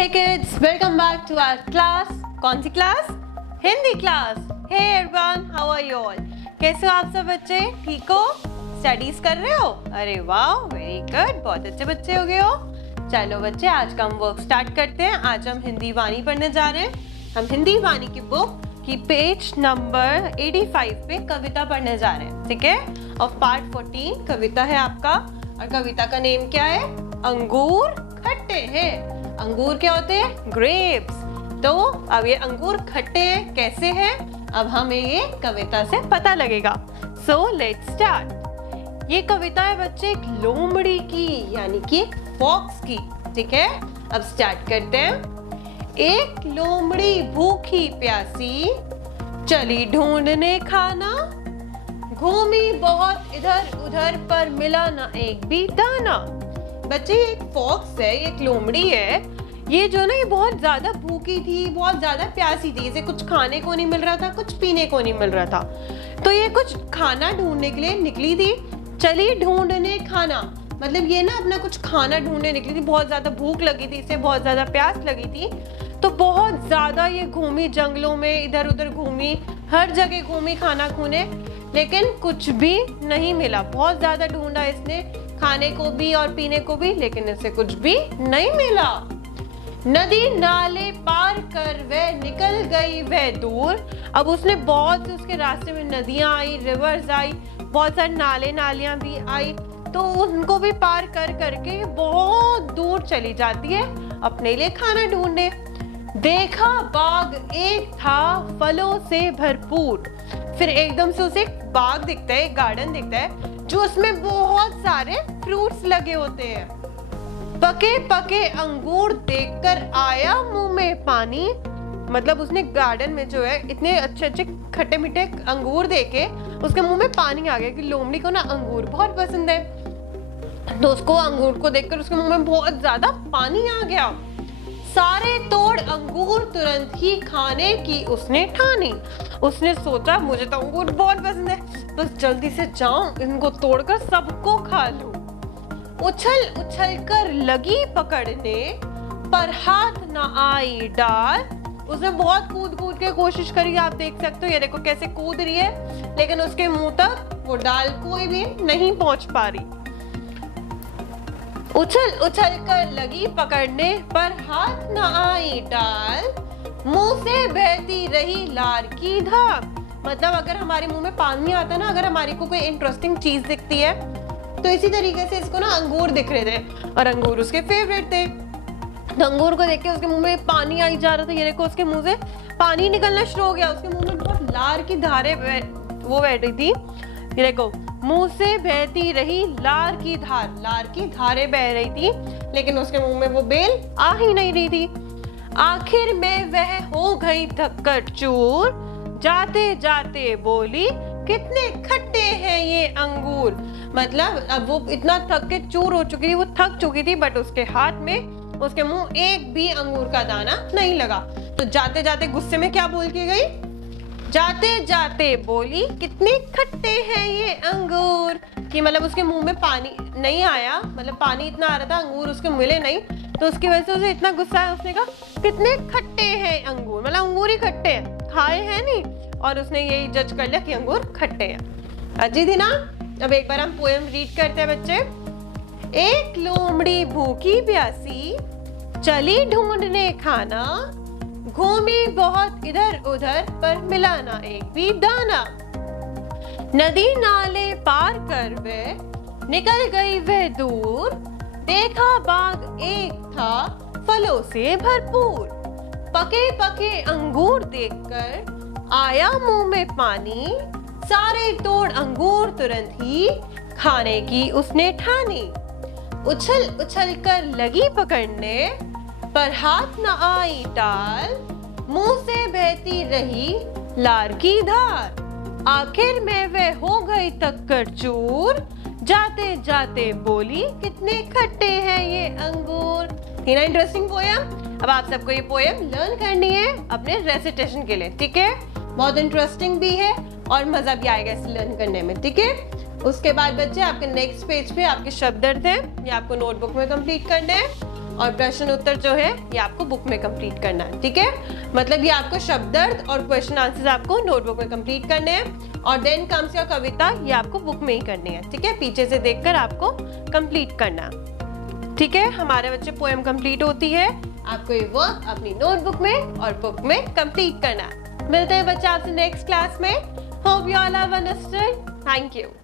Hey kids, welcome back to our class. कौन सी class? Hindi class. Hey everyone, how are you all? कैसे हो आप सब बच्चे? ठीक हो? स्टडीज कर रहे हो? अरे वाह, वेरी गुड, बहुत अच्छे बच्चे हो गए हो. चलो बच्चे, आज का हम वर्क स्टार्ट करते हैं. आज हम हिंदी वाणी पढ़ने जा रहे हैं. हम हिंदी वाणी की बुक की पेज नंबर 85 पे कविता पढ़ने जा रहे हैं. ठीक है? और पार्ट 14 कविता है आपका. और कविता का नेम क्या है? अंगूर खट्टे हैं. अंगूर क्या होते हैं? ग्रेप्स. तो अब ये अंगूर खट्टे हैं, कैसे हैं? अब हमें ये कविता से पता लगेगा. So let's start. ये कविता है बच्चे एक लोमड़ी की, यानी कि फॉक्स की. ठीक है, अब स्टार्ट करते हैं. एक लोमड़ी भूखी प्यासी चली ढूंढने खाना, घूमी बहुत इधर उधर पर मिला ना एक भी दाना. बच्चे ये एक फॉक्स है, ये एक लोमड़ी है. ये जो ना, ये बहुत ज्यादा भूखी थी, बहुत ज्यादा प्यासी थी. इसे कुछ खाने को नहीं मिल रहा था, कुछ पीने को नहीं मिल रहा था. तो ये कुछ खाना ढूंढने के लिए निकली थी. चली ढूंढने खाना, मतलब ये ना अपना कुछ खाना ढूंढने निकली थी. बहुत ज्यादा भूख लगी थी इसे, बहुत ज्यादा प्यास लगी थी. तो बहुत ज्यादा ये घूमी, जंगलों में इधर उधर घूमी, हर जगह घूमी खाना खूने, लेकिन कुछ भी नहीं मिला. बहुत ज्यादा ढूंढा इसने, खाने को भी और पीने को भी, लेकिन इसे कुछ भी नहीं मिला. नदी नाले पार कर वह निकल गई वह दूर. अब उसने बहुत से, उसके रास्ते में नदियां आई, रिवर्स आई, बहुत सारे नाले नालियां भी आई. तो उनको भी पार कर करके बहुत दूर चली जाती है अपने लिए खाना ढूंढने. देखा बाग एक था फलों से भरपूर. फिर एकदम से उसे एक बाग दिखता है, एक गार्डन दिखता है, जो उसमें बहुत सारे फ्रूट्स लगे होते हैं. पके पके अंगूर देखकर आया मुंह में पानी. मतलब उसने गार्डन में जो है इतने अच्छे अच्छे खट्टे मीठे अंगूर देखे, उसके मुंह में पानी आ गया कि लोमड़ी को ना अंगूर बहुत पसंद है. तो उसको अंगूर को देखकर उसके मुंह में बहुत ज्यादा पानी आ गया. सारे तोड़ अंगूर तुरंत ही खाने की उसने ठानी. उसने सोचा मुझे तो अंगूर बहुत पसंद है, बस जल्दी से जाऊं, इनको तोड़कर सबको खा लूं. उछल उछल कर लगी पकड़ने, पर हाथ न आई डाल. उसने बहुत कूद कूद के कोशिश करी, आप देख सकते हो, ये देखो कैसे कूद रही है, लेकिन उसके मुंह तक वो डाल कोई भी नहीं पहुंच पा रही. उछल उछल कर लगी पकड़ने, पर हाथ न आई डाल. मुंह से बहती रही लार की धार. मतलब अगर हमारे मुंह में पानी आता ना, अगर हमारी को कोई इंटरेस्टिंग चीज दिखती है, तो इसी तरीके से इसको ना अंगूर दिख रहे थे, और अंगूर उसके फेवरेट थे. तो अंगूर को देख के उसके मुंह में पानी आई जा रहा था. ये देखो उसके मुंह से पानी निकलना शुरू हो गया. उसके मुंह में बहुत लार की धारें वो बह रही थी. ये देखो, मुंह से बहती रही लार की धार, लार की धारें बह रही थी, लेकिन उसके मुंह में वो बेल आ ही नहीं रही थी. आखिर में वह हो गई थककर चूर, जाते जाते बोली कितने खट्टे हैं ये अंगूर. मतलब अब वो इतना थक के चूर हो चुकी थी, वो थक चुकी थी, बट उसके हाथ में, उसके मुंह एक भी अंगूर का दाना नहीं लगा. तो जाते जाते गुस्से में क्या बोल के गई? जाते जाते बोली कितने खट्टे हैं ये अंगूर. कि मतलब उसके मुंह में पानी नहीं आया, मतलब पानी इतना आ रहा था, अंगूर उसके मिले नहीं, तो उसकी वजह से उसे इतना गुस्सा आया. उसने कहा कितने खट्टे हैं अंगूर, मतलब अंगूर ही खट्टे हैं, खाए हैं नहीं. और उसने यही जज कर लिया कि अंगूर खट्टे हैं. अच्छी थी ना? अब एक बार हम पोएम रीड करते हैं बच्चे. एक लोमड़ी भूखी प्यासी चली ढूंढने खाना, घूमी बहुत इधर उधर पर मिला ना एक भी दाना. नदी नाले पार कर वह निकल गई वह दूर. देखा बाग एक था फलों से भरपूर. पके पके अंगूर देखकर आया मुंह में पानी. सारे तोड़ अंगूर तुरंत ही खाने की उसने ठानी. उछल उछल कर लगी पकड़ने, पर हाथ न आई टाल. मुंह से बहती रही लार की धार. आखिर में वह हो गई थककर चूर, जाते जाते बोली कितने खट्टे हैं ये अंगूर. थी ना इंटरेस्टिंग पोएम? अब आप सबको ये पोएम लर्न करनी है अपने रेसिटेशन के लिए. ठीक है, बहुत इंटरेस्टिंग भी है और मजा भी आएगा इसे लर्न करने में. ठीक है, उसके बाद बच्चे आपके नेक्स्ट पेज पे आपके शब्द अर्थ हैं, ये आपको नोटबुक में कंप्लीट करने हैं. और प्रश्न उत्तर जो है ये आपको बुक में कंप्लीट करना है, ठीक है। मतलब ये आपको शब्दार्थ और क्वेश्चन आंसर्स आपको नोटबुक में कंप्लीट करने हैं और देन कम्स योर कविता, ये आपको बुक में ही करनी है, ठीक है। पीछे से देखकर आपको कंप्लीट करना, ठीक है। हमारे बच्चे पोएम कंप्लीट होती है, आपको ये वर्क अपनी नोटबुक में और बुक में कंप्लीट करना है। मिलते हैं बच्चे आपसे नेक्स्ट क्लास में। Hope you all have understood. Thank you.